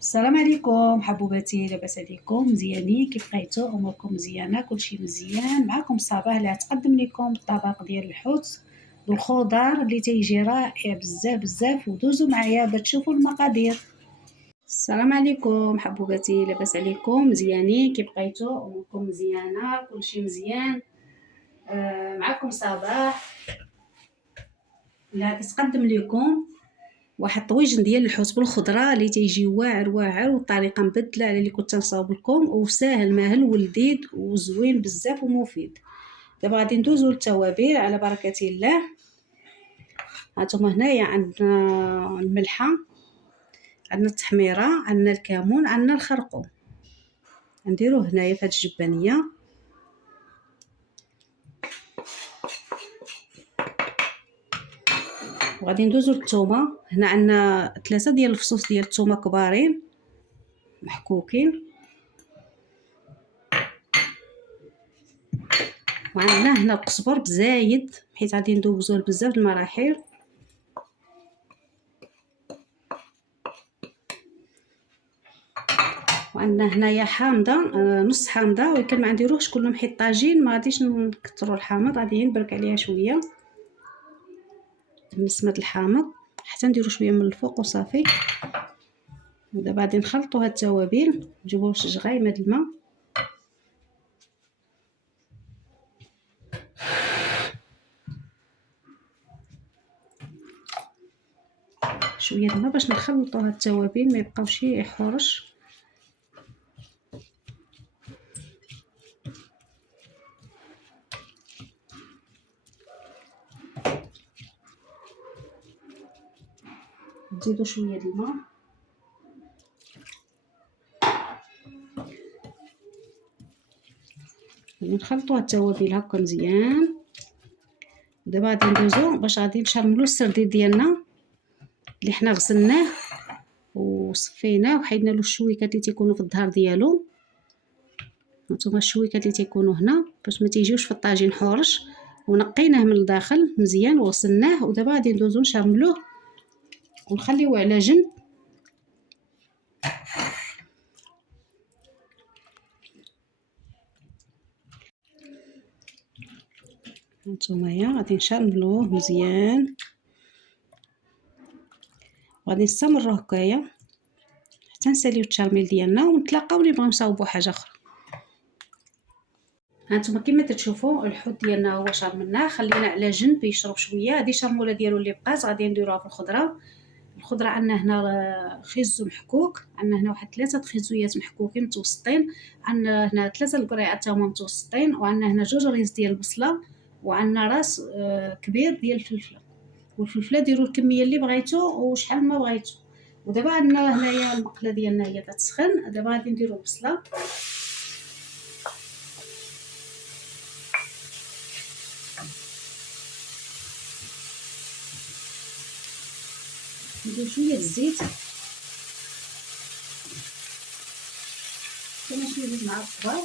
السلام عليكم حبوباتي، لاباس عليكم؟ مزيانين؟ كيف بقيتو؟ اموركم مزيانه؟ كلشي مزيان؟ معكم صباح اللي غتقدم لكم الطبق ديال الحوت بالخضر اللي تيجي رائع بزاف بزاف، ودوزوا معايا باش تشوفوا المقادير. السلام عليكم حبوباتي، لاباس عليكم؟ مزيانين؟ كيف بقيتو؟ اموركم مزيانه؟ كلشي مزيان؟ معكم صباح اللي غادي تقدم لكم واحد الطويجن ديال الحوت بالخضره اللي تيجي واعر واعر، والطريقه مبدله على اللي كنت نصاوب لكم، وساهل ماهل ولذيذ وزوين بزاف ومفيد. دابا غادي ندوزو للتوابل على بركه الله. هانتوما هنايا عندنا الملحه، عندنا التحميره، عندنا الكمون، عندنا الخرقوم. نديروه هنايا في هاد الجبانيه. وغادي ندوزو للثومه. هنا عندنا 3 ديال الفصوص ديال الثومه كبارين محكوكين، وعندنا هنا القزبر بزايد حيت غادي ندوزوه بزاف د المراحل. وعندنا هنايا حامضه، نص حامضه، ولكن ما نديروهش كلهم حيت الطاجين ما غاديش نكثروا الحامض، غادي نبرك عليها شويه نسمه الحامض حتى نديرو شويه من الفوق وصافي. ودابا غادي نخلطوا هاد التوابل، نجيبوا شي غايمه د الماء، شويه الماء باش نخلطوا هاد التوابل ما يبقاوش يحرش. نزيدوا شويه د الماء، نخلطوا هاد التوابل هكا مزيان. دابا غادي ندوزو باش غادي نشرملو السردين ديالنا اللي حنا غسلناه وصفيناه وحيدنا له الشويكات اللي تيكونوا في الظهر ديالو. هانتوما الشويكات اللي تيكونوا هنا باش ما تيجيوش في الطاجين حورش، ونقيناه من الداخل مزيان وغسلناه. ودابا غادي ندوزو نشرملوه ونخليوه على جنب. هانتوما غادي نشرملوه مزيان، وغادي نستمروا هكايا حتى نساليو التشرميل ديالنا ونتلاقاو اللي بغاو نصاوبوا حاجه اخرى. هانتوما كما تشوفوا الحوت ديالنا هو شرملناه، خلينا على جنب يشرب شويه. هذه الشرموله ديالو اللي بقات غادي نديروها في الخضره. الخضره عندنا هنا خيزو محكوك، عندنا هنا واحد 3 خيزويات محكوكين متوسطين، عندنا هنا 3 القريعات تا هما متوسطين، وعندنا هنا 2 ريز ديال البصله، وعندنا راس كبير ديال الفلفله. والفلفله ديروا الكميه اللي بغيتو وشحال ما بغيتو. ودابا عندنا هنايا المقله ديالنا هي كتسخن. دابا غادي نديروا البصله، ندير شويه الزيت، كما شويه زيت مع الصغار،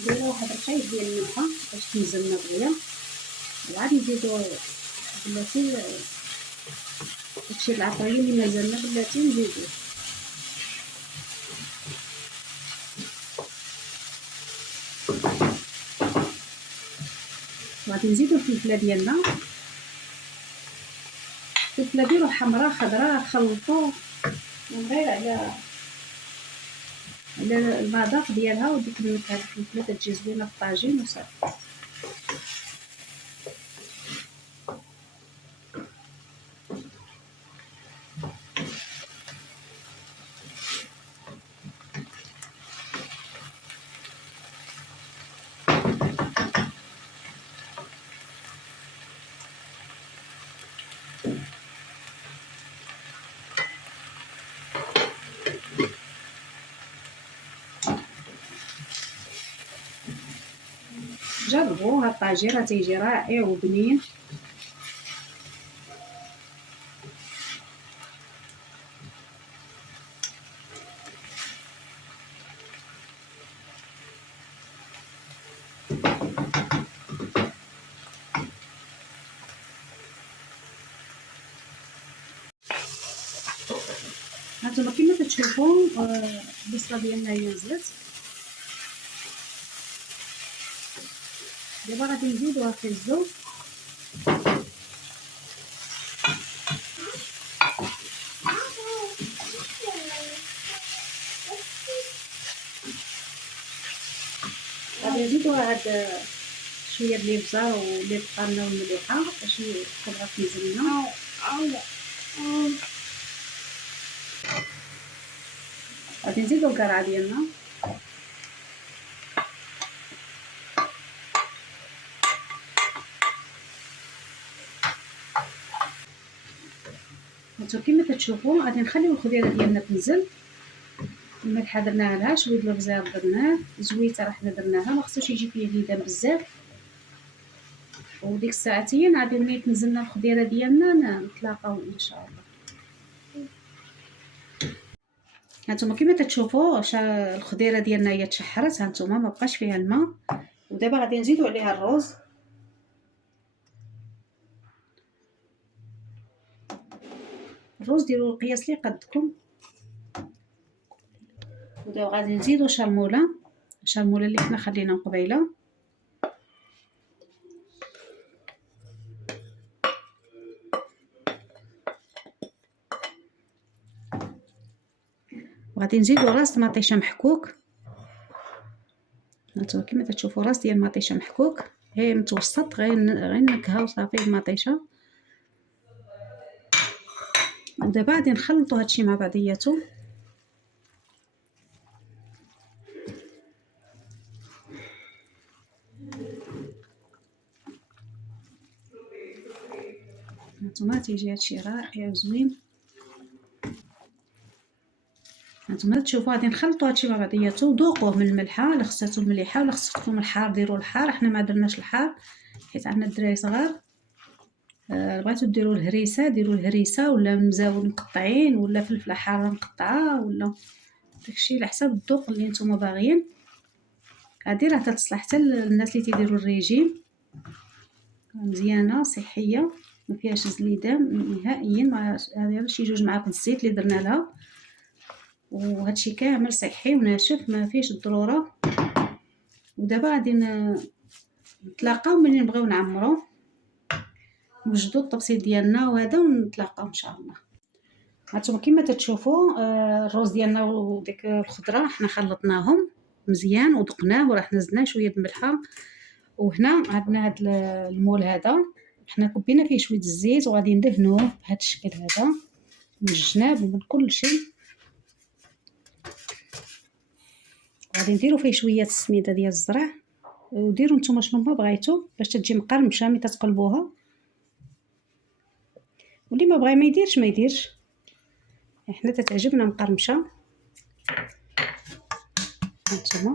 ندير واحد رشيش ديال الملحه باش تنزل دغيا، وعاد نزيدو بلاتي داكشي العطريه اللي مازالنا بلاتي نزيدوه. وغادي نزيدو الفلفله ديالنا، الفلفله ديالو حمراء خضراء خلطوه من غير على المذاق ديالها، وديك النكهه الفلفله كتجي زوينه في الطاجين وصافي. جربوا هاد الطاجين راه تيجي رائع وبنين. هانتوما كيما كتشوفوا البصله ديالنا هي نزلت. دابا غادي نزيدوها في الزوج. غادي نزيدوها هاد شويه ديال البزار واللي بقالنا والمليحه باش يكون غتنزل لنا. غادي نزيدو القرعه ديالنا. هانتوما كيما كتشوفوا غادي نخليو الخضيره ديالنا تنزل. الملحه درناها لها، شويه د البزار درناه، زويته راه حنا درناها، ما خصوش يجي فيه ليدان بزاف. وديك الساعتين غادي ملي تنزلنا الخضيره ديالنا نتلاقاو ان شاء الله. هانتوما كيما كتشوفوا الخضيره ديالنا هي تشحرت، هانتوما ما بقاش فيها الماء. ودابا غادي نزيدو عليها الروز. الروز ديروا القياس اللي قدكم. ودابا غادي نزيدو شرموله اللي حنا خلينا قبيله. وغادي نزيدو راس مطيشه محكوك. هانتوما كيما كتشوفوا راس ديال مطيشه محكوك، هي متوسط، غير نكهه وصافي المطيشه. ودابا غادي نخلطو هادشي مع بعضياتو. هانتوما تيجي هادشي رائع وزوين. هانتوما تشوفوا غادي نخلطو هادشي مع بعضياتو. ذوقوه من الملحه الا خصاتو المليحه، ولا خصكم الحار ديروا الحار. حنا ما درناش الحار حيت عندنا الدراري صغار. بغيتو ديروا الهريسه ديروا الهريسه، ولا مزاول مقطعين، ولا فلفله حاره مقطعه، ولا داكشي على حسب الذوق اللي نتوما باغيين. هادي راه تتصلح حتى للناس اللي تيديروا الريجيم، مزيانه صحيه ما فيهاش زليدان نهائيا. هذه غير شي 2 معالق الزيت اللي درنا لها، وهادشي كامل صحي وناشف ما فيهش الضروره. ودابا غادي نتلاقاو ملي نبغيو نعمرو، نوجدوا الطبسيل ديالنا وهذا ونتلاقاو ان شاء الله. هانتوما كيما تتشوفوا الروز ديالنا وديك الخضره حنا خلطناهم مزيان وذقناه، وراه حنا زدنا شويه الملحه. وهنا عندنا هاد المول هذا حنا كبينا فيه شويه الزيت، وغادي ندهنوه بهذا الشكل هذا من الجناب ومن كل شيء. غادي نديرو فيه شويه السميده ديال الزرع، وديروا نتوما شنو ما بغيتو باش تجي مقرمشه ملي تتقلبوها. واللي ما بغى ما يديرش، حنا تتعجبنا مقرمشه. هانتوما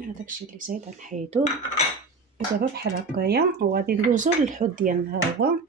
هذاك الشيء اللي زايد غنحيدوه. ودابا بحال هكايا وغادي ندوزو للحوت ديالنا. ها هو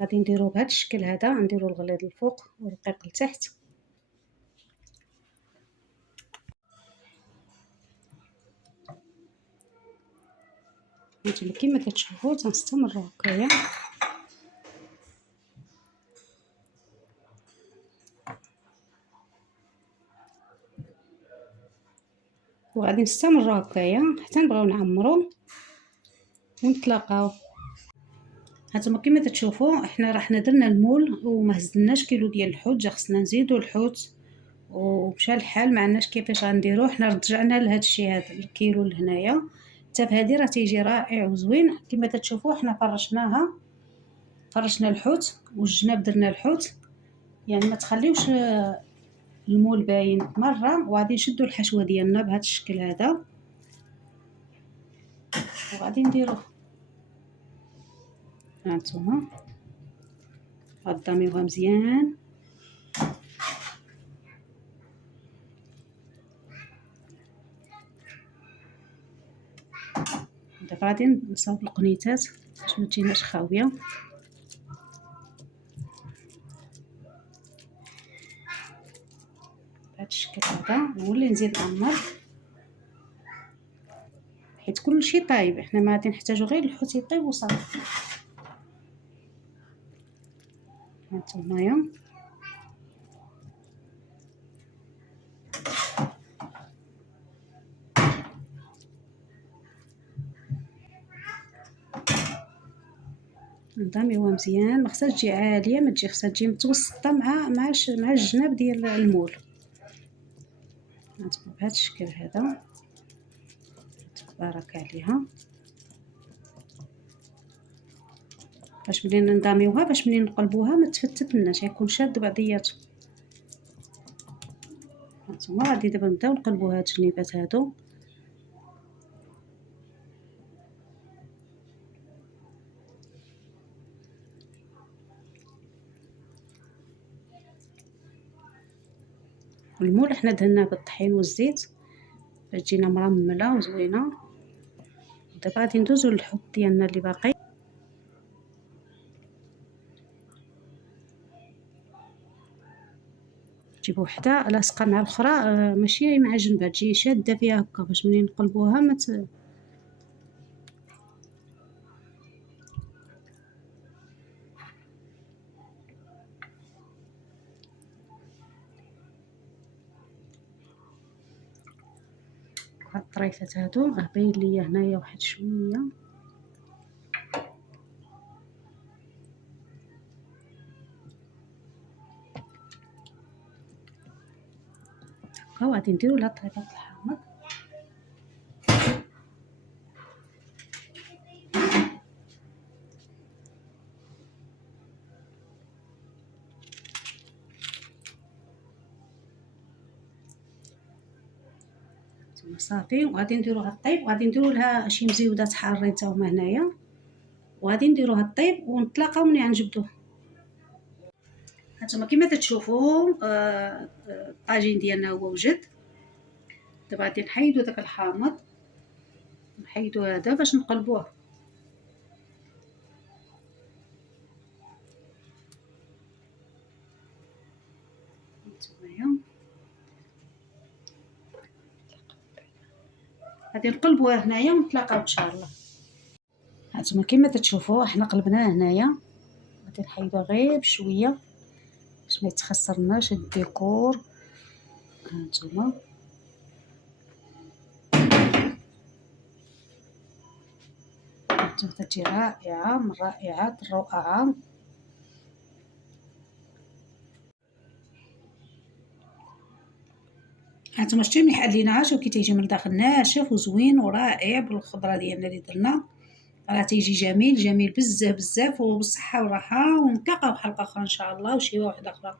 غادي نديروه بهذا الشكل هذا، نديرو الغليظ الفوق والرقيق لتحت. هانتوما كيما كتشوفوا تنستمروا هكايا. وغادي نستمروا هكايا حتى نبغيو نعمروا ونتلاقاو. هانتوما كيما تشوفوا حنا درنا المول وما هزلناش كيلو ديال الحوت، جا خصنا نزيدو الحوت ومشى الحال ما عندناش كيفاش غنديروه. حنا رجعنا لهذا الشيء هذا الكيلو لهنايا. حتى بهذه راه تيجي رائع وزوين. كيما تشوفوا حنا فرشنا الحوت والجناب درنا الحوت، يعني ما تخليوش المول باين مره. وغادي نشدوا الحشوه ديالنا بهذا الشكل هذا وغادي نديروه. هانتوما غضميوها مزيان. دابا غادي نصاوب القنيتات باش ما تجيناش خاويه. بهذا الشكل هذا نولي نزيد نعمر. حيت كلشي طايب، حنا ما غادي نحتاجو غير الحوت يطيب وصافي. هانتومايا نضاميوها مزيان، ما خصهاش تجي عاليه، ما تجي خصها تجي متوسطه مع الجناب ديال المول. هانتوما بهذا الشكل هذا تبارك عليها. باش ملي نضاميوها، باش ملي نقلبوها ما تفتتناش، يكون شاد بعضياتو. هانتوما غادي دابا نبداو نقلبو هاد الجنيبات هادو. المول حنا دهناه بالطحين والزيت باش تجينا مرمله وزوينه. دابا غادي ندوزو للحوت ديالنا اللي باقي. تجيبو وحده لاصقه مع الاخرى، ماشي مع جنبها، تجي شاده فيها هكا باش ملي نقلبوها ما هاد الطريفات هادو باين ليا هنايا واحد شويه هكا. وغادي نديرو لها طريفات الحامض. صافي وغادي نديروها طيب، وغادي نديرو لها شي مزيودات حارين حتى هما هنايا، وغادي نديروها طيب ونتلاقاو ملي غنجبدوه. هانتوما كما تشوفوا الطاجين ديالنا هو وجد. دابا غادي نحيدو داك الحامض، نحيدو هذا باش نقلبوه. هانتوما غادي نقلبوها هنايا ونتلاقاو ان شاء الله. هانتوما كما تشوفوا حنا قلبناه هنايا، غادي نحيدوه غير بشويه باش ما يتخسرناش الديكور. هانتوما تجي رائعه من رائعات الروعه. هانتوما شتي ملي حليناها، شوف كي تيجي من الداخل ناشف وزوين ورائع بالخضره ديالنا اللي درنا. راه تيجي جميل جميل بزاف بزاف، وبالصحه والراحه. ونتلاقاو في حلقه اخرى ان شاء الله وشي واحده اخرى.